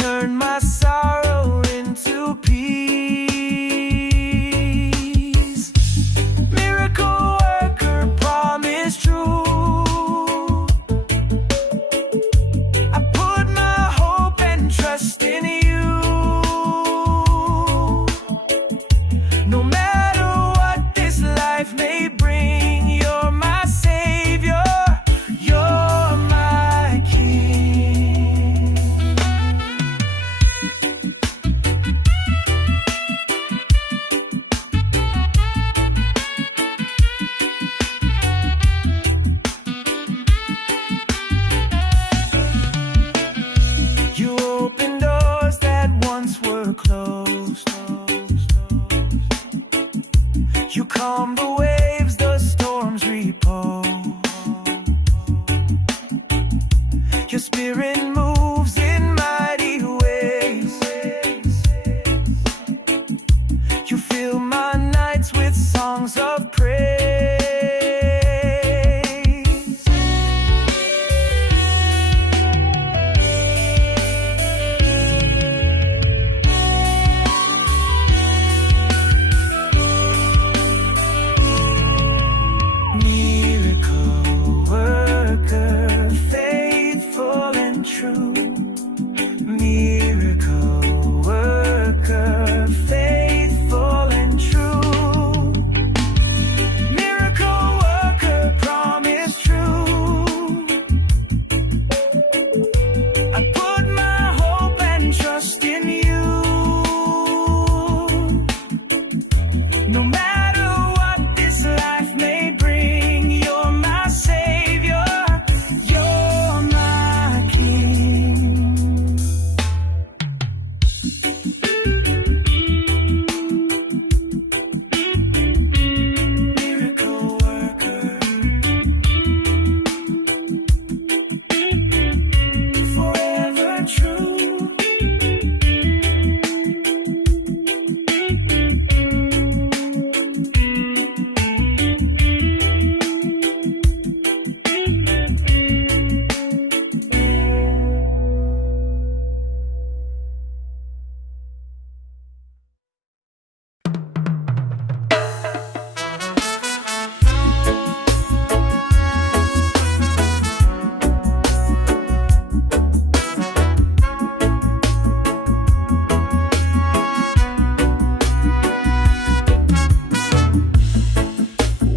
turn my sorrow into peace. Miracle worker, promise true. I put my hope and trust in you. No matter what this life may bring, you're my savior, you're my king. You open doors that once were closed. You calm the waves, the storms repose. Your spirit moves in mighty ways. You fill my nights with songs of praise. Miracle worker, faithful and true. Miracle worker, faithful and true. Miracle worker, promise true. I put my hope and trust in you. No matter what this life may bring, you're my savior, you're my king. Miracle worker, forever true.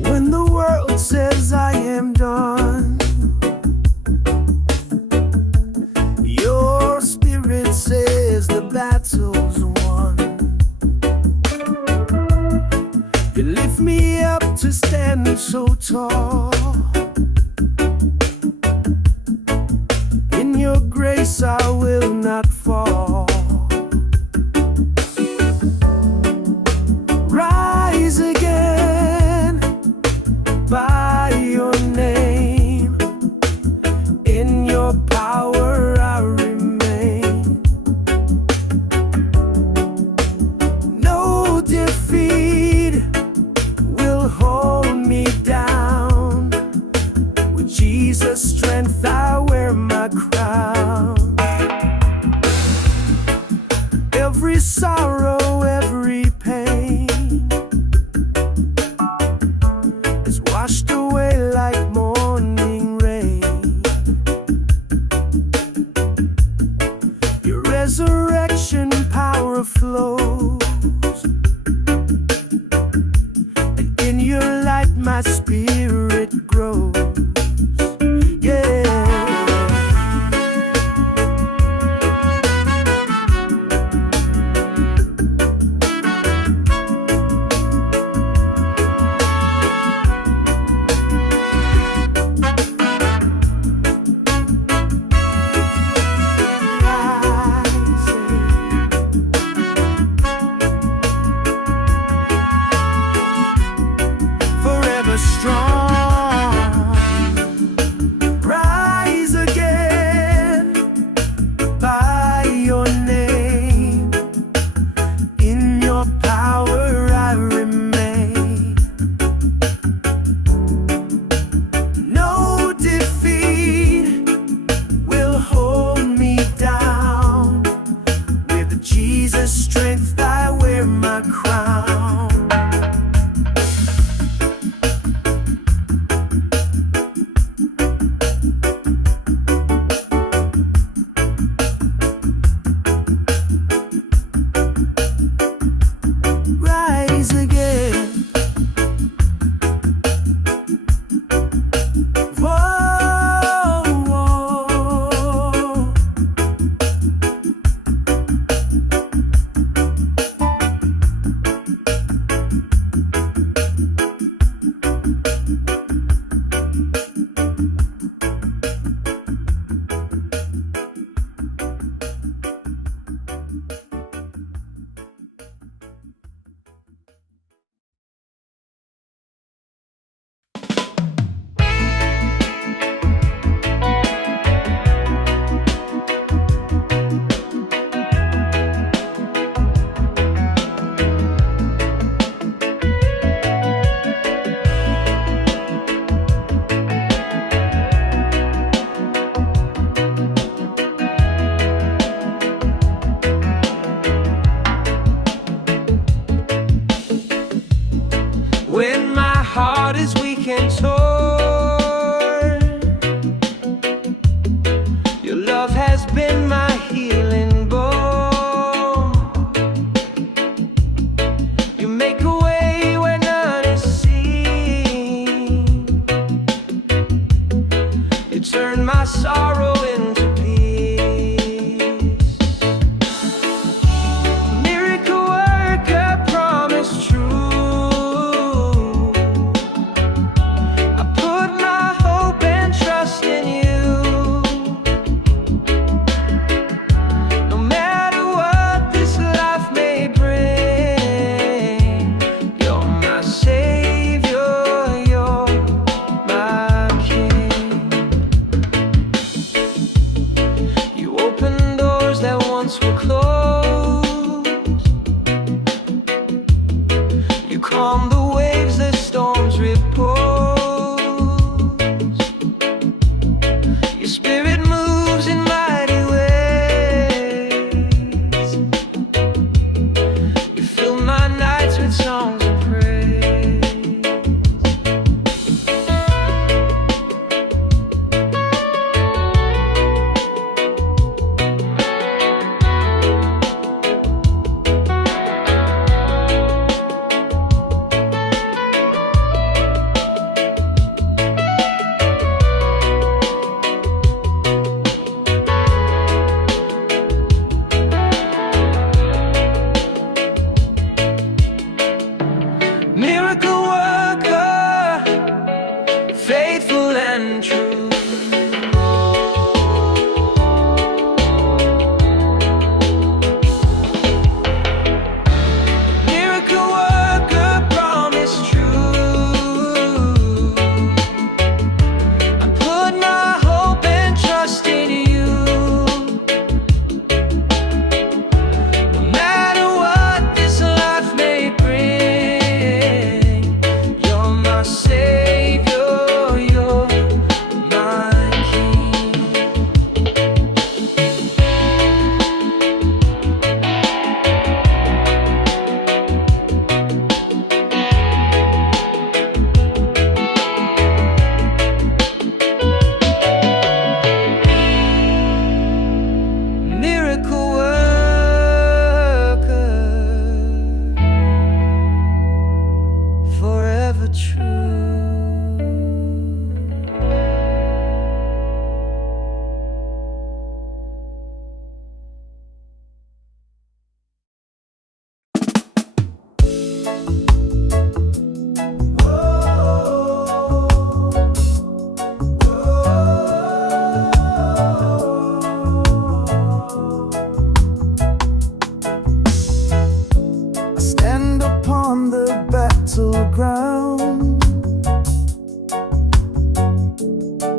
When the world says I am done, your spirit says the battle's won. You lift me up to stand so tall. In your grace I will not fall. Rise again by your name. In your power I remain. No defeat will hold me down. With Jesus' strength I wear my crown. Every sorrow, every pain is washed away like morning rain. Your resurrection power flows, and in your light my spirit grows. Yeah. Rising. sorrow into peace. Miracle worker, promise true. I put my hope and trust in you. No matter what this life may bring, you're my Savior, you're my King. You open doors that once were closed. You calm the waves, the storms repose. Your spirit moves in mighty ways. You fill my nights with songs of praise. Miracle worker, faithful and true. Miracle worker, promise true. I put my hope and trust in you. No matter what this life may bring, you're my Savior, you're my King. Miracle worker, forever true. I stand upon the battleground,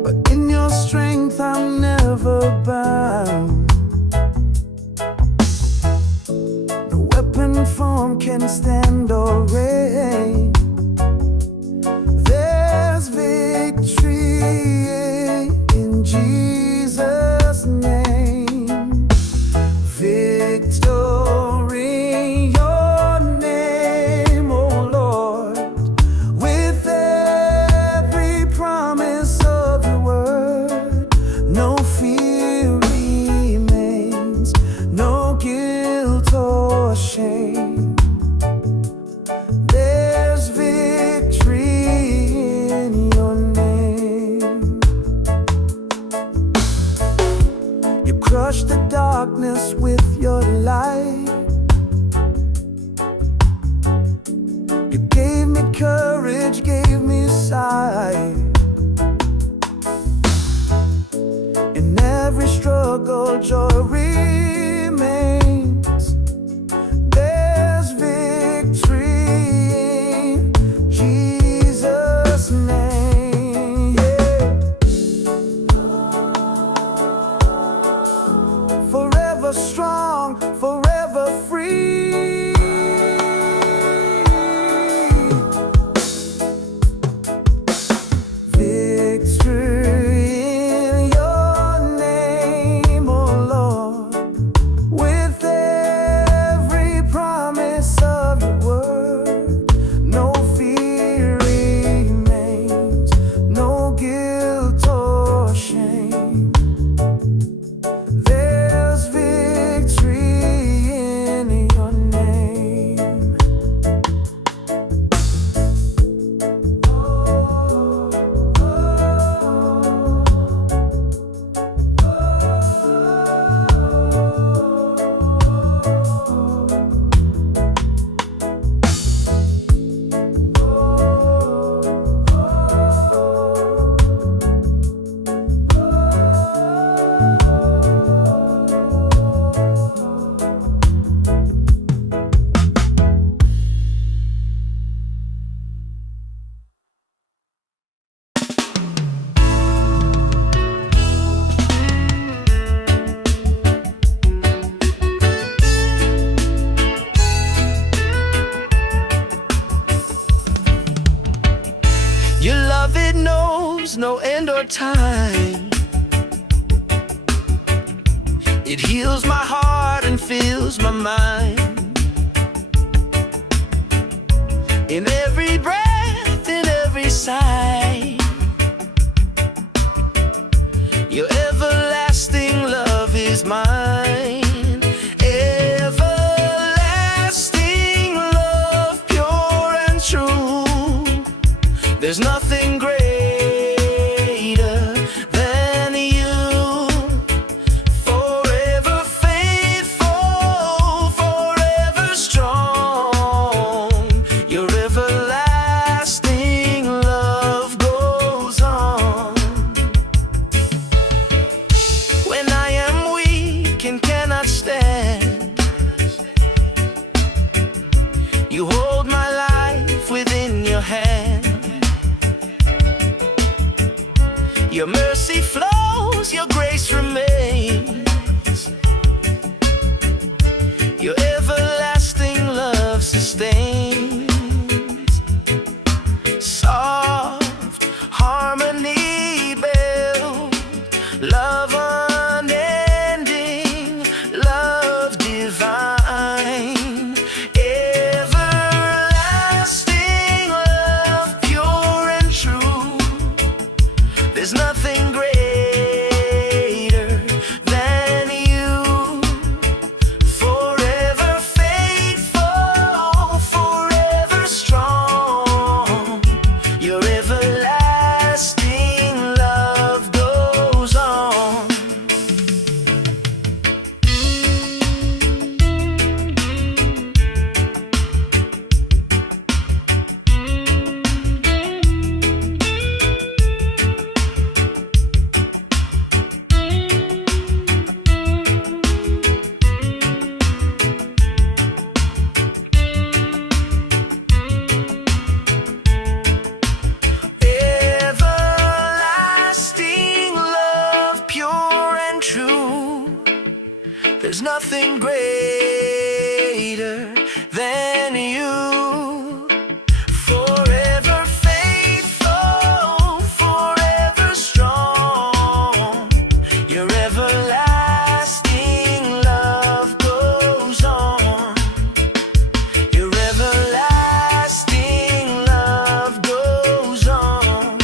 but in your strength I'm never bound. No weapon formed can stand or reign. There's victory in Jesus' name. Victory, your name, oh Lord. With every promise of your word, no fear remains, no guilt or shame. There's victory in your name. You crush the darkness with your light. You gave me courage, gave me sight. In every struggle, joy remains. There's victory in Jesus' name. Yeah. Forever strong, forever free. Victory in your name, oh Lord. has no end or time. It heals my heart and fills my mind. In every breath, in every sigh, your everlasting love is mine. Everlasting love, pure and true. There's nothing greater than you. Forever faithful, forever strong. Your everlasting love goes on. When I am weak and cannot stand, you hold my life within your hand. Your mercy flows, your grace remains. Your everlasting love sustains. Soft harmony built, love unending, love divine. Everlasting love, pure and true. There's nothing greater than you. Forever faithful, forever strong. Your everlasting love goes on. Everlasting love, pure and true. There's nothing greater than you. Forever faithful, forever strong. Your everlasting love goes on. Your everlasting love goes on.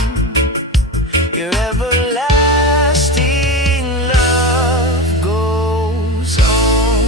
Your everlasting love goes on.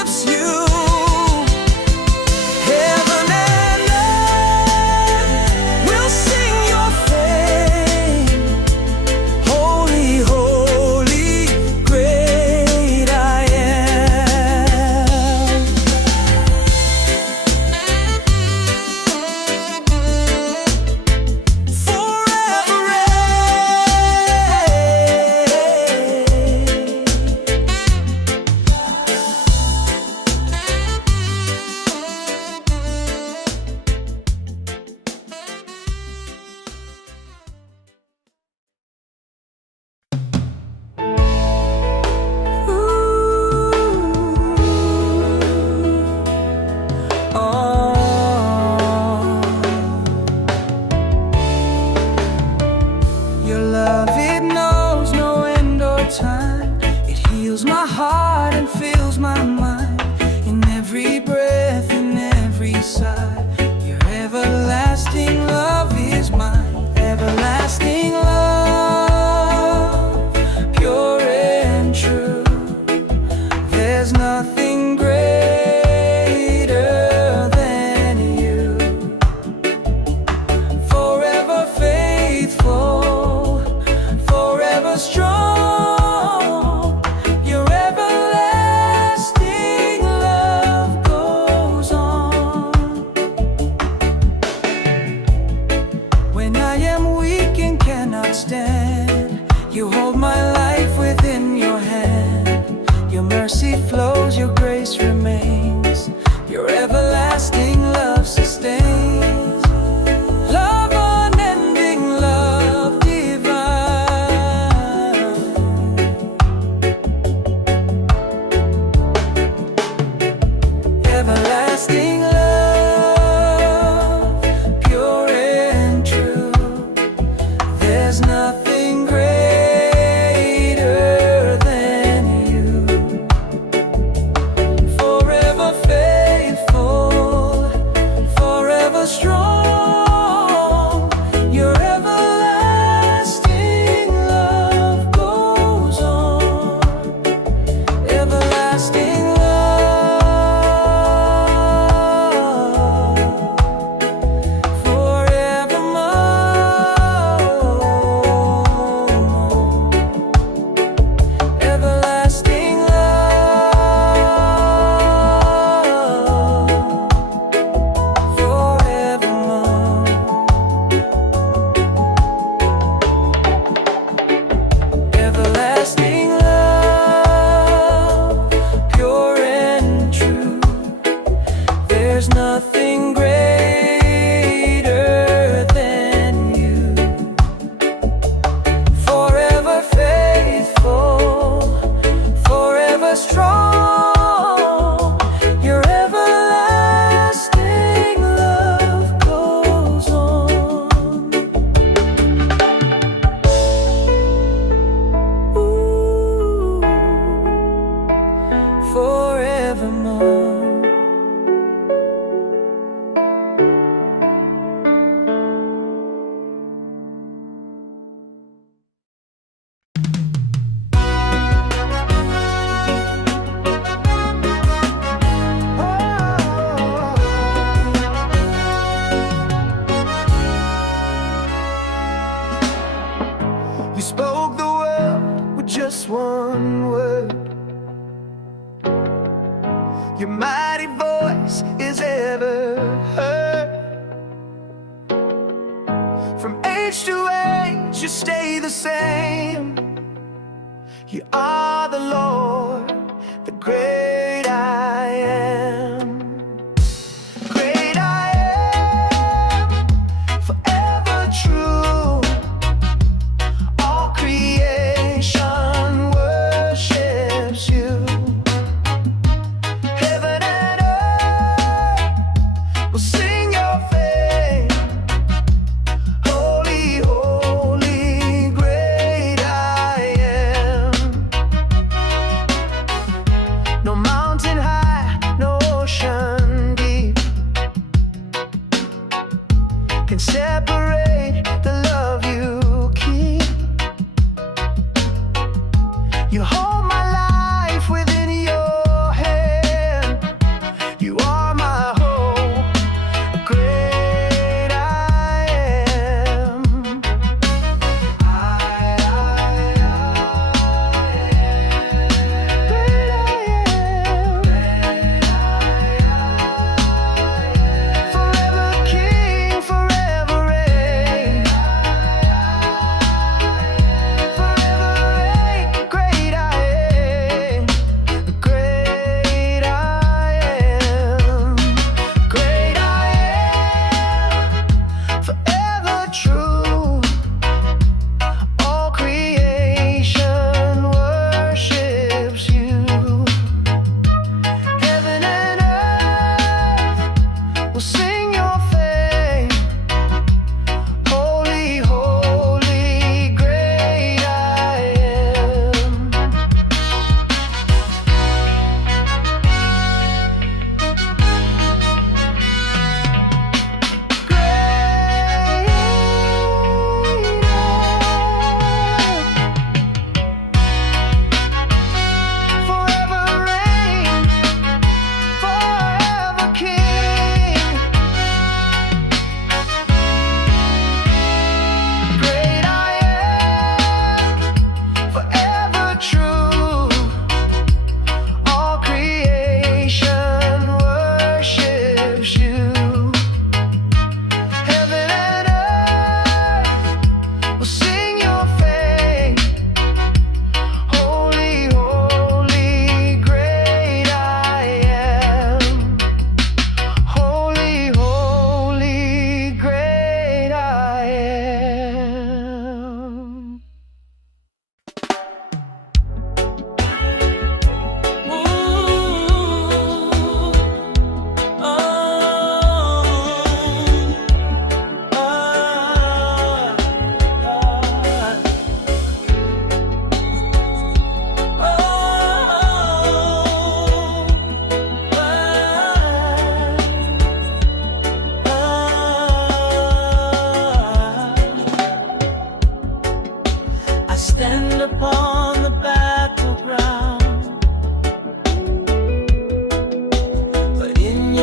worships you. Heaven and earth will sing your fame. Holy, holy, great I am. Forever Your love, it knows no end or time. It heals my heart and fills my mind. In every breath, in every sigh, your everlasting love is mine. Everlasting love, pure and true. There's nothing greater than you. Forever faithful, forever strong, your everlasting love goes on. When I am weak and cannot stand, you hold my life within your hand. Your mercy flows, your grace remains, your everlasting love sustains. Love unending, love divine. Everlasting love, pure and true. There's nothing greater than you. Forever faithful, forever strong, your everlasting love goes on. Everlasting love, forevermore. Everlasting love, forevermore. Everlasting love, pure and true. There's nothing greater than you. Forever faithful, forever strong, your everlasting love goes on. Ooh, forevermore. You spoke the world with just one word. Your mighty voice is ever heard. From age to age, you stay the same. You are the Lord, the great I am. Great I am, forever true. All creation worships you. Heaven and earth will sing your fame. Holy, holy, great I am. No matter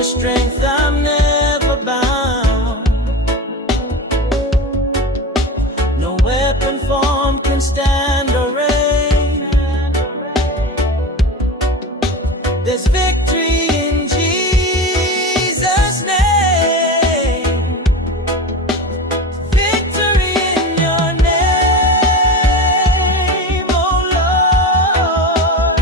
strength I'm never bound. No weapon formed can stand or reign. There's victory in Jesus' name. Victory in your name, oh Lord.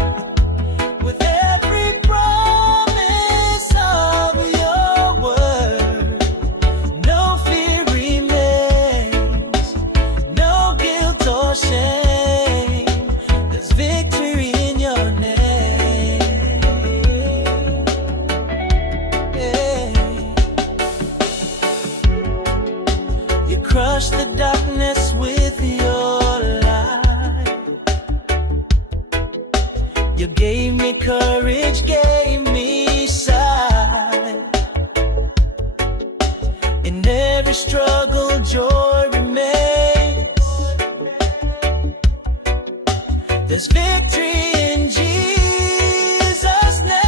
With every promise of your word, no fear remains, no guilt or shame. There's victory in your name. You crush the darkness with your light. You gave me courage, gave me sight. In every struggle, joy remains. There's victory in Jesus' name.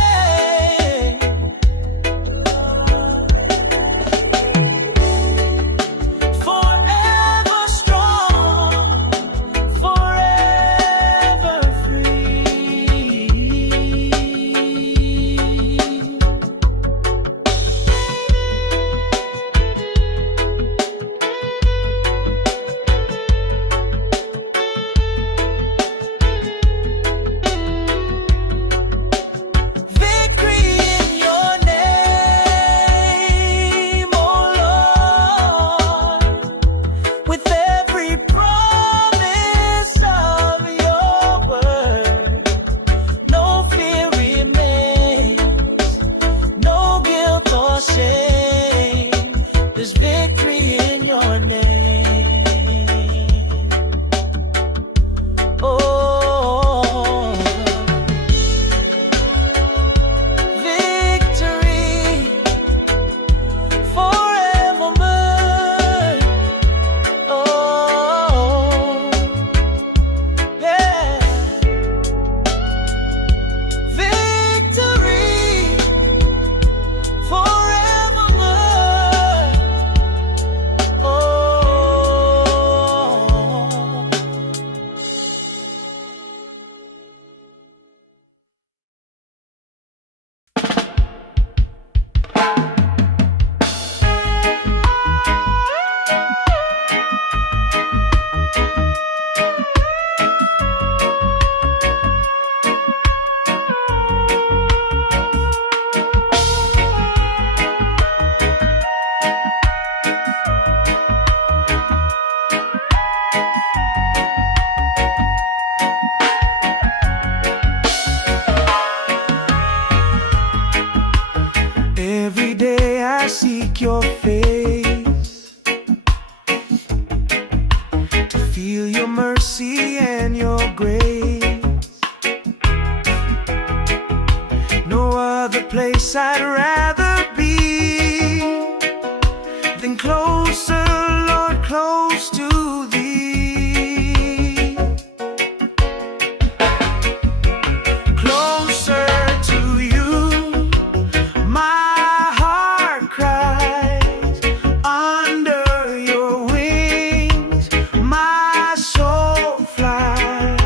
Forever strong, forever free. Victory in your name, oh Lord. With every promise of your word, no fear remains, no guilt or shame. There's victory in your name. Oh, victory forevermore. Oh, yeah. Victory forevermore. Oh. Every day I seek your face, to feel your mercy and your grace. No other place I'd rather be than closer, Lord, close to thee. Closer to you, my heart cries. Under your wings, my soul flies.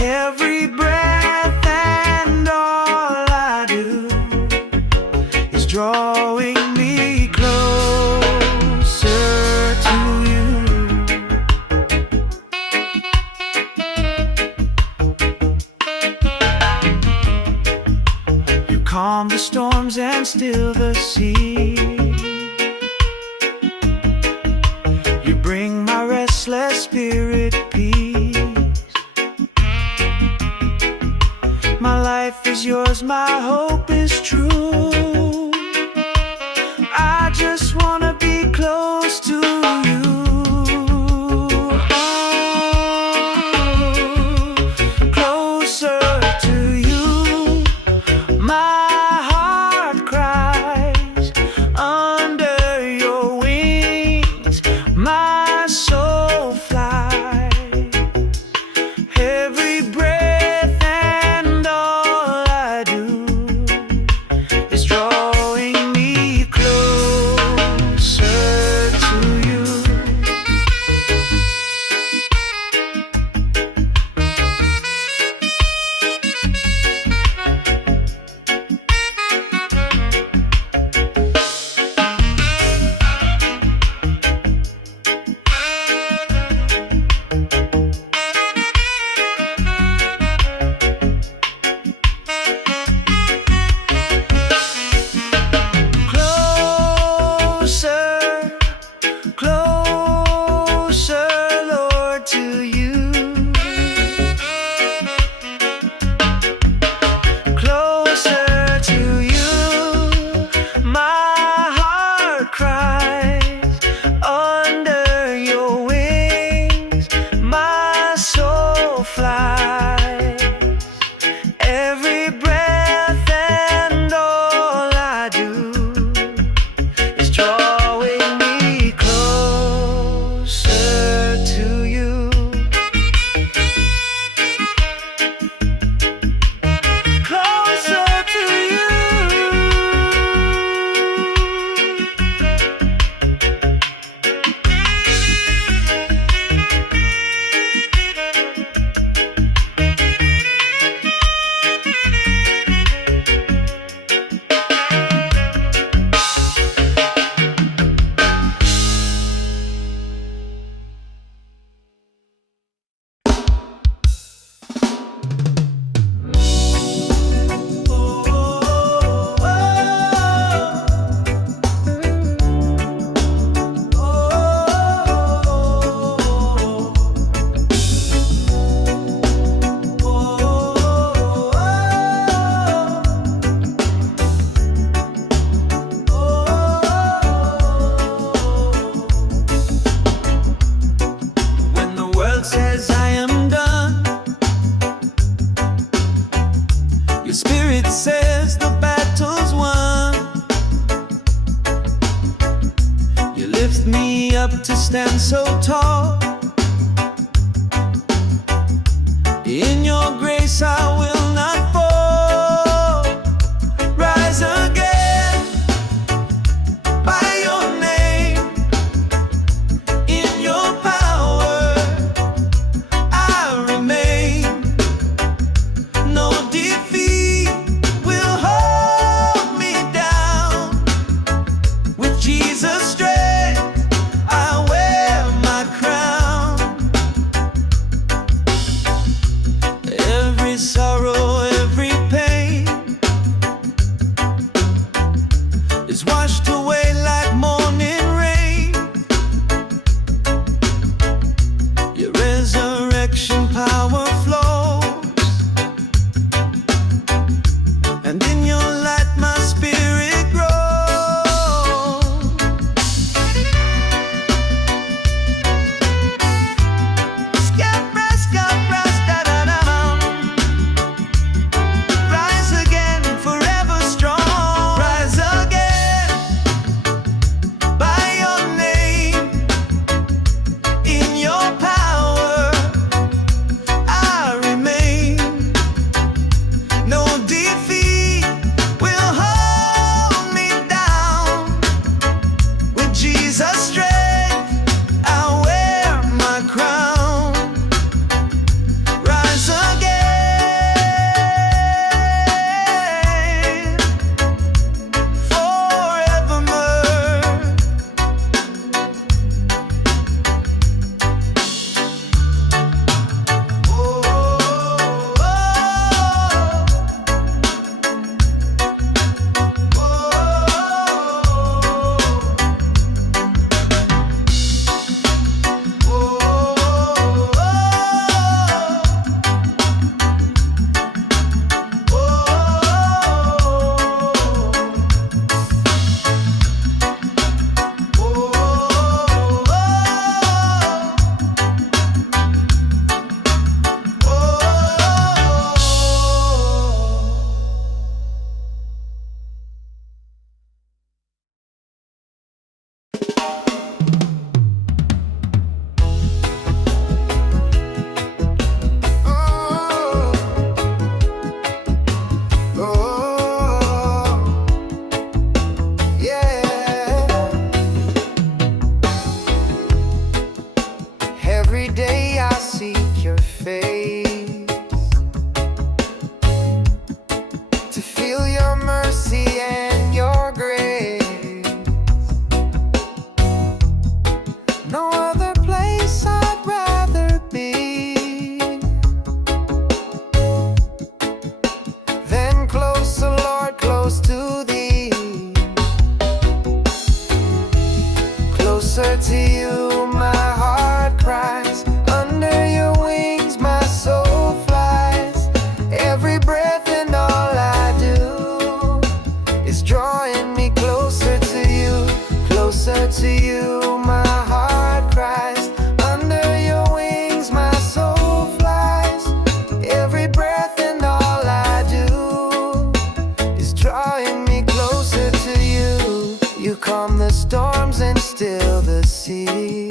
Every breath and all I do is drawing me closer to you. You calm the storms and still the sea. You bring my restless spirit peace. My life is yours, my hope is true. I just wanna be close to you. Closer to you, my heart cries. Under your wings, my soul flies. Every breath and all I do is says the battle's won. You lift me up to stand so tall. In your grace I will not fall. Rise again by your name. In your power I remain. No defeat will hold me down. With Jesus' strength I wear my crown. Every sorrow, every pain is washed away like morning rain. Your resurrection power flows, and in your light my spirit grows. Skap-ra-skap-ra-sta-da-dum. Rise again, forever strong. Rise again by your name. In your power I remain. No defeat will hold me down. With Jesus' strength I wear my crown. Rise again forevermore. Oh, every day I seek your face, to feel your mercy and your grace. No other place I'd rather be than closer, Lord, close to thee. Closer to you, my heart cries. Under your wings, my soul flies. Every breath and all I do is drawing me closer to you. Closer to you, my heart cries. Under your wings, my soul flies. Every breath and all I do is drawing me closer to you. You calm the storms and still the sea.